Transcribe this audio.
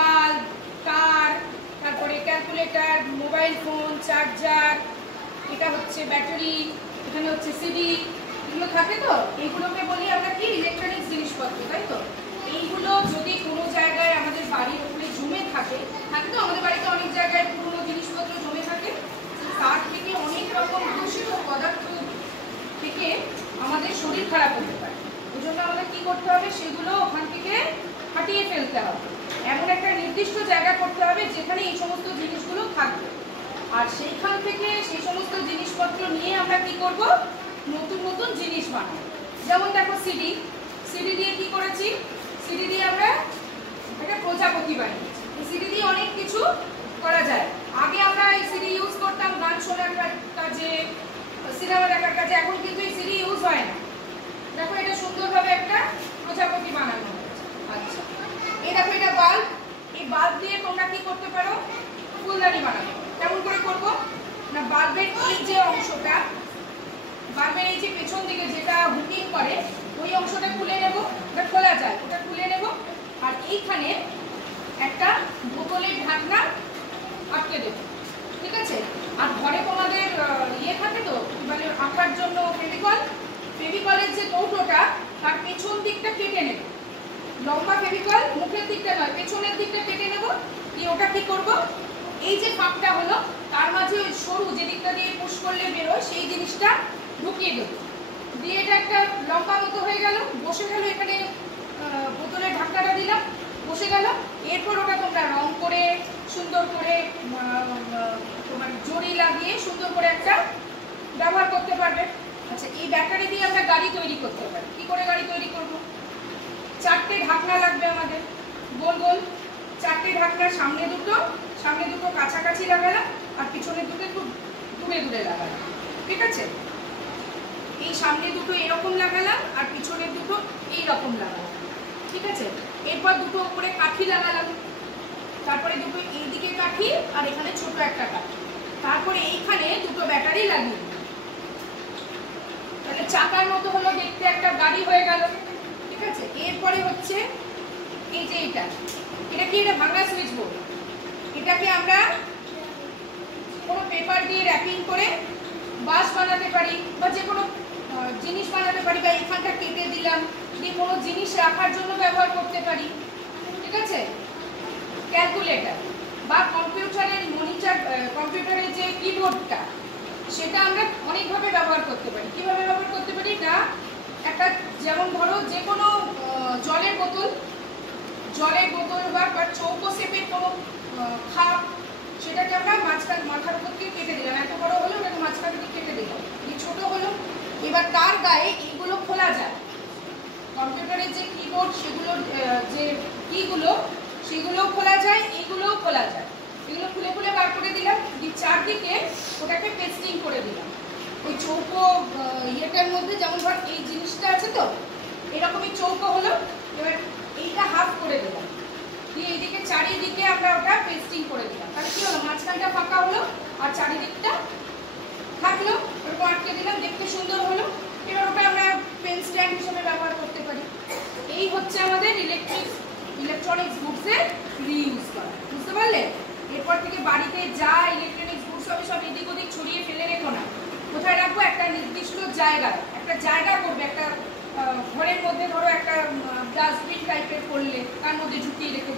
Bulb, তার, তারপরে calculator, mobile phone, charger, এটা হচ্ছে ব্যাটারি, এখানে হচ্ছে সিডি, এগুলো থাকে। তো এইগুলোকে বলি আমরা কি ইলেকট্রনিক্স জিনিসপত্র, তাই তো? এইগুলো যদি কোনো জায়গায় আমাদের বাড়ির উপরে জমে থাকে তো আমাদের বাড়িতে অনেক জায়গায় পুরোনো জিনিসপত্র জমে থাকে, তার থেকে অনেক রকম দূষিত পদার্থ থেকে আমাদের শরীর খারাপ হতে পারে। ওই জন্য আমাদের কি করতে হবে, সেগুলো ওখান থেকে হাটিয়ে ফেলতে হবে। এমন একটা নির্দিষ্ট জায়গা করতে হবে যেখানে এই সমস্ত জিনিসগুলো থাকবে, আর সেইখান থেকে সেই সমস্ত জিনিসপত্র নিয়ে আমরা কি করব, নতুন নতুন জিনিস বানাবো। যেমন দেখো সিডি, সিডি দিয়ে কি করেছি, সিডি দিয়ে আমরা একটা প্রজাপতি বানিয়েছি। এই সিডি দিয়ে অনেক কিছু করা যায়। আগে আমরা এই সিডি ইউজ করতাম গান শোনার কাজে, সিনেমা দেখার কাজে, এখন কিন্তু এই সিডি ইউজ হয় না। দেখো এটা সুন্দরভাবে একটা প্রজাপতি বানানো হয়েছে। আচ্ছা, এই দেখো এটা বাল্ব, এই বাল্ব দিয়ে তোমরা কি করতে পারো, ফুলদানি বানাবে। কেমন করে করব না, বাল্বের এই যে অংশটা, বাল্বের এই যে পেছন দিকে যেটা হুকিং করে ওই অংশটা খুলে নেব, ওটা খোলা যায়, ওটা খুলে নেব। আর এইখানে একটা বোতলের ঢাকনা আটকে দেব, ঠিক আছে? আর ঘরে তোমাদের ইয়ে থাকে তো, মানে আঁকার জন্য ফেভিকল, ফেভিকলের যে কৌটোটা তার পেছন দিকটা কেটে নেব। লম্বা ফেভিকল, মুখের দিকটা নয়, পেছনের দিকটা কেটে নেব। দিয়ে ওটা কি করব, এই যে ফাঁকটা হলো তার মাঝে ওই সরু যে দিকটা দিয়ে পুশ করলে বেরোয় সেই জিনিসটা ঢুকিয়ে দেবো। দিয়ে এটা একটা লম্বা মতো হয়ে গেল, বসে গেল। এখানে বোতলের ঢাকনাটা দিলাম, বসে গেল। এরপর ওটা তোমরা রং করে সুন্দর করে তোমার জড়ি লাগিয়ে সুন্দর করে একটা ব্যবহার করতে পারবে। আচ্ছা, এই ব্যাটারি দিয়ে আমরা গাড়ি তৈরি করতে পারি। কি করে গাড়ি তৈরি করব, চারটে ঢাকনা লাগবে আমাদের, গোল গোল চারটে ঢাকনা। সামনে দুটো কাছাকাছি লাগালাম, আর পিছনের দুটো একটু দূরে দূরে লাগালাম, ঠিক আছে? এই সামনে দুটো এরকম লাগালাম, আর পিছনের দুটো এইরকম লাগালাম, ঠিক আছে? এরপর দুটো উপরে কাঠি লাগালাম, তারপরে দুটো এইদিকে কাঠি, আর এখানে ছোট একটা কাঠি, তারপরে এইখানে দুটো ব্যাটারি লাগিয়ে, তাহলে চাকার মতো হলো দেখতে, একটা গাড়ি হয়ে গেল, ঠিক আছে? এরপরে হচ্ছে এই যে এটা কি, এটা ভাঙা সুইচ বোর্ড। এটাকে আমরা কোনো পেপার দিয়ে র্যাপিং করে বাস বানাতে পারি, বা যে কোনো জিনিস বানাতে পারি, বা এখানটা কেটে দিলাম, দিয়ে কোনো জিনিস রাখার জন্য ব্যবহার করতে পারি, ঠিক আছে? ক্যালকুলেটর বা কম্পিউটারের মনিটর, কম্পিউটারের যে কিবোর্ডটা, সেটা আমরা অনেকভাবে ব্যবহার করতে পারি। কিভাবে ব্যবহার করতে পারি না, একটা যেমন ধরো যে কোনো জলের বোতল বা চৌকো শেপের কোনো খাপ, সেটাকে আমরা মাথার উপর থেকে কেটে দিলাম। এত বড় হলো ওটাকে মাঝখান থেকে কেটে দিলাম, এই ছোট হলো। এবার তার গায়ে এইগুলো খোলা যায়, কম্পিউটারের যে কিবোর্ড সেগুলোর যে কিগুলো সেগুলোও খোলা যায়, এইগুলোও খোলা যায়। এগুলো খুলে খুলে বার করে দিলাম, দিয়ে চারদিকে ওটাকে পেস্টিং করে দিলাম ওই চৌকো ইয়েটার মধ্যে। যেমন ধর এই জিনিসটা আছে তো, এরকমই চৌকো হলো। এবার এইটা হাফ করে দিলাম, দিয়ে এইদিকে চারিদিকে আমরা ওটা পেস্টিং করে দিলাম। তাহলে কি হলো, মাঝখানটা ফাঁকা হলো আর চারিদিকটা থাকলো, ওরকম আটকে দিলাম, দেখতে সুন্দর হলো। এবার ওটা আমরা পেন স্ট্যান্ড হিসেবে ব্যবহার করতে পারি। এই হচ্ছে আমাদের ইলেকট্রনিক্স গুডসের রিইউজ করা, বুঝতে পারলে? এরপর থেকে বাড়িতে যা ইলেকট্রনিক্স গুডস হবে সব এদিক ওদিক ছড়িয়ে ফেলে রেখো না, কোথায় রাখবো, একটা নির্দিষ্ট জায়গা, একটা জায়গা করবে। একটা ঘরের মধ্যে ধরো একটা ডাস্টবিন টাইপের করলে তার মধ্যে ঢুকিয়ে রেখে